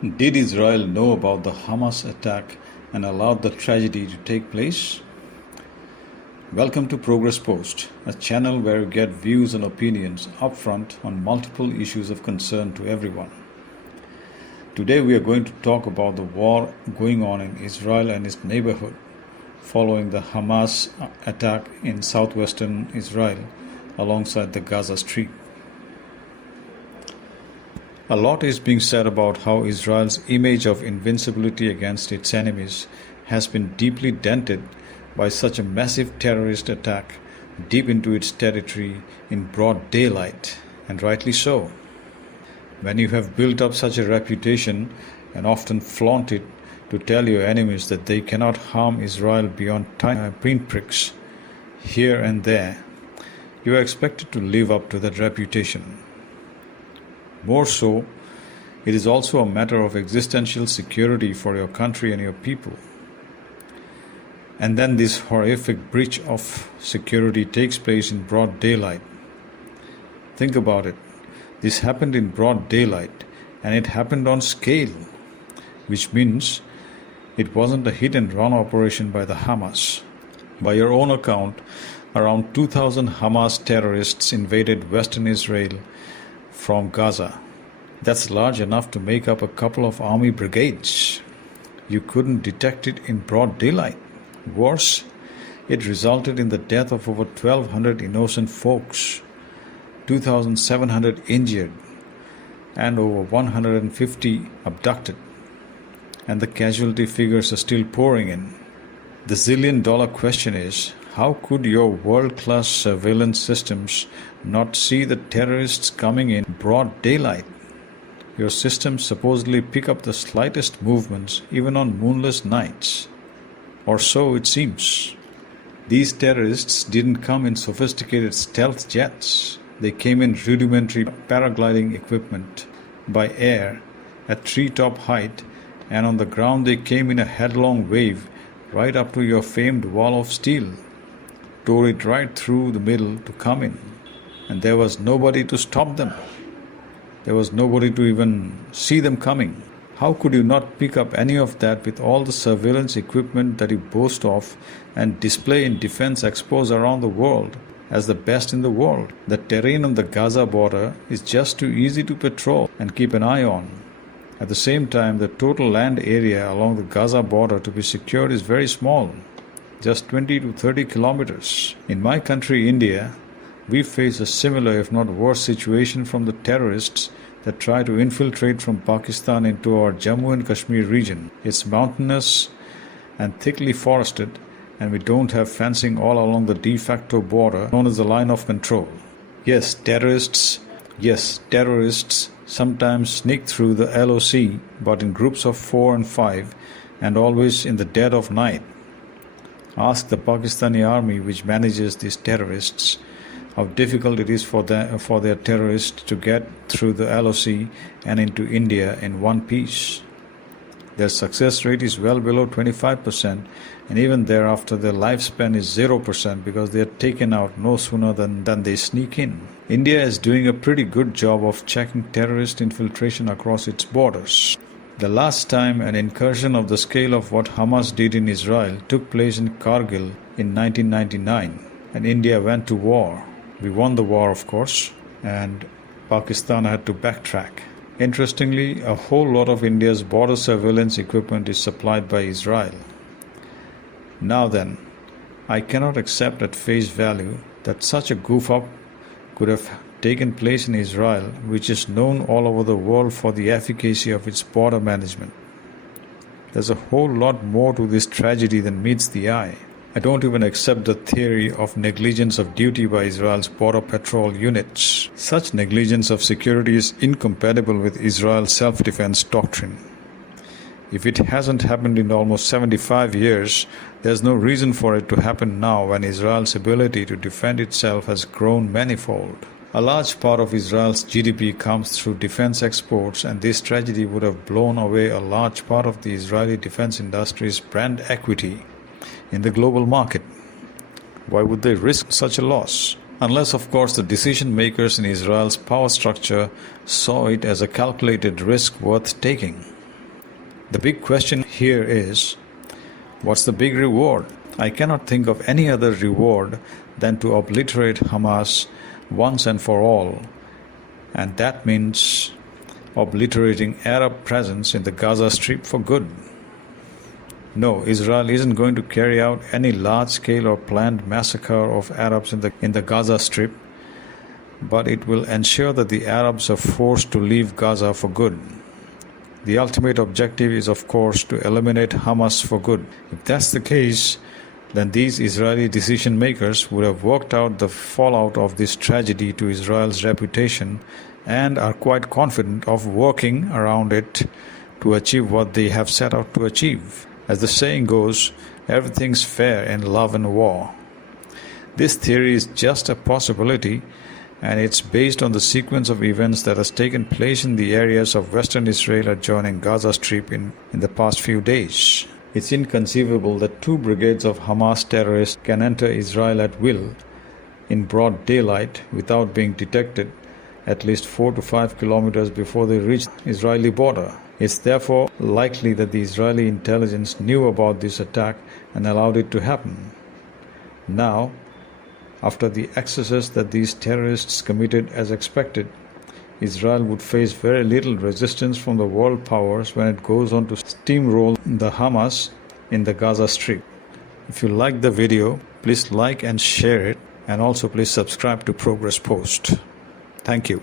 Did Israel know about the Hamas attack and allowed the tragedy to take place? Welcome to Progress Post, a channel where you get views and opinions upfront on multiple issues of concern to everyone. Today we are going to talk about the war going on in Israel and its neighborhood following the Hamas attack in southwestern Israel alongside the Gaza Strip. A lot is being said about how Israel's image of invincibility against its enemies has been deeply dented by such a massive terrorist attack deep into its territory in broad daylight, and rightly so. When you have built up such a reputation and often flaunt it to tell your enemies that they cannot harm Israel beyond pinpricks here and there, you are expected to live up to that reputation. More so, it is also a matter of existential security for your country and your people. And then this horrific breach of security takes place in broad daylight. Think about it. This happened in broad daylight, and it happened on scale, which means it wasn't a hit-and-run operation by the Hamas. By your own account, around 2,000 Hamas terrorists invaded western Israel from Gaza. That's large enough to make up a couple of army brigades. You couldn't detect it in broad daylight. Worse, it resulted in the death of over 1,200 innocent folks, 2,700 injured, and over 150 abducted. And the casualty figures are still pouring in. The zillion-dollar question is, how could your world-class surveillance systems not see the terrorists coming in broad daylight? Your systems supposedly pick up the slightest movements even on moonless nights. Or so it seems. These terrorists didn't come in sophisticated stealth jets. They came in rudimentary paragliding equipment by air at treetop height, and on the ground they came in a headlong wave right up to your famed wall of steel. Tore it right through the middle to come in, and there was nobody to stop them. There was nobody to even see them coming. How could you not pick up any of that with all the surveillance equipment that you boast of and display in defense expos around the world as the best in the world? The terrain on the Gaza border is just too easy to patrol and keep an eye on. At the same time, the total land area along the Gaza border to be secured is very small, just 20 to 30 kilometers. In my country, India, we face a similar, if not worse, situation from the terrorists that try to infiltrate from Pakistan into our Jammu and Kashmir region. It's mountainous and thickly forested, and we don't have fencing all along the de facto border known as the line of control. Yes, terrorists sometimes sneak through the LOC, but in groups of 4 and 5, and always in the dead of night. Ask the Pakistani army, which manages these terrorists, how difficult it is for their terrorists to get through the LOC and into India in one piece. Their success rate is well below 25%, and even thereafter their lifespan is 0% because they are taken out no sooner than they sneak in. India is doing a pretty good job of checking terrorist infiltration across its borders. The last time an incursion of the scale of what Hamas did in Israel took place in Kargil in 1999, and India went to war. We won the war, of course, and Pakistan had to backtrack. Interestingly, a whole lot of India's border surveillance equipment is supplied by Israel. Now then, I cannot accept at face value that such a goof-up could have taken place in Israel, which is known all over the world for the efficacy of its border management. There's a whole lot more to this tragedy than meets the eye. I don't even accept the theory of negligence of duty by Israel's border patrol units. Such negligence of security is incompatible with Israel's self-defense doctrine. If it hasn't happened in almost 75 years, there's no reason for it to happen now when Israel's ability to defend itself has grown manifold. A large part of Israel's GDP comes through defense exports, and this tragedy would have blown away a large part of the Israeli defense industry's brand equity in the global market. Why would they risk such a loss? Unless, of course, the decision makers in Israel's power structure saw it as a calculated risk worth taking. The big question here is, what's the big reward? I cannot think of any other reward than to obliterate Hamas once and for all, and that means obliterating Arab presence in the Gaza Strip for good. No, Israel isn't going to carry out any large-scale or planned massacre of Arabs in the Gaza Strip, but it will ensure that the Arabs are forced to leave Gaza for good. The ultimate objective is, of course, to eliminate Hamas for good. If that's the case, then these Israeli decision makers would have worked out the fallout of this tragedy to Israel's reputation and are quite confident of working around it to achieve what they have set out to achieve. As the saying goes, everything's fair in love and war. This theory is just a possibility, and it's based on the sequence of events that has taken place in the areas of Western Israel adjoining Gaza Strip in the past few days. It's inconceivable that 2 brigades of Hamas terrorists can enter Israel at will in broad daylight without being detected at least 4 to 5 kilometers before they reach the Israeli border. It's therefore likely that the Israeli intelligence knew about this attack and allowed it to happen. Now, after the excesses that these terrorists committed as expected, Israel would face very little resistance from the world powers when it goes on to steamroll the Hamas in the Gaza Strip. If you like the video, please like and share it, and also please subscribe to Progress Post. Thank you.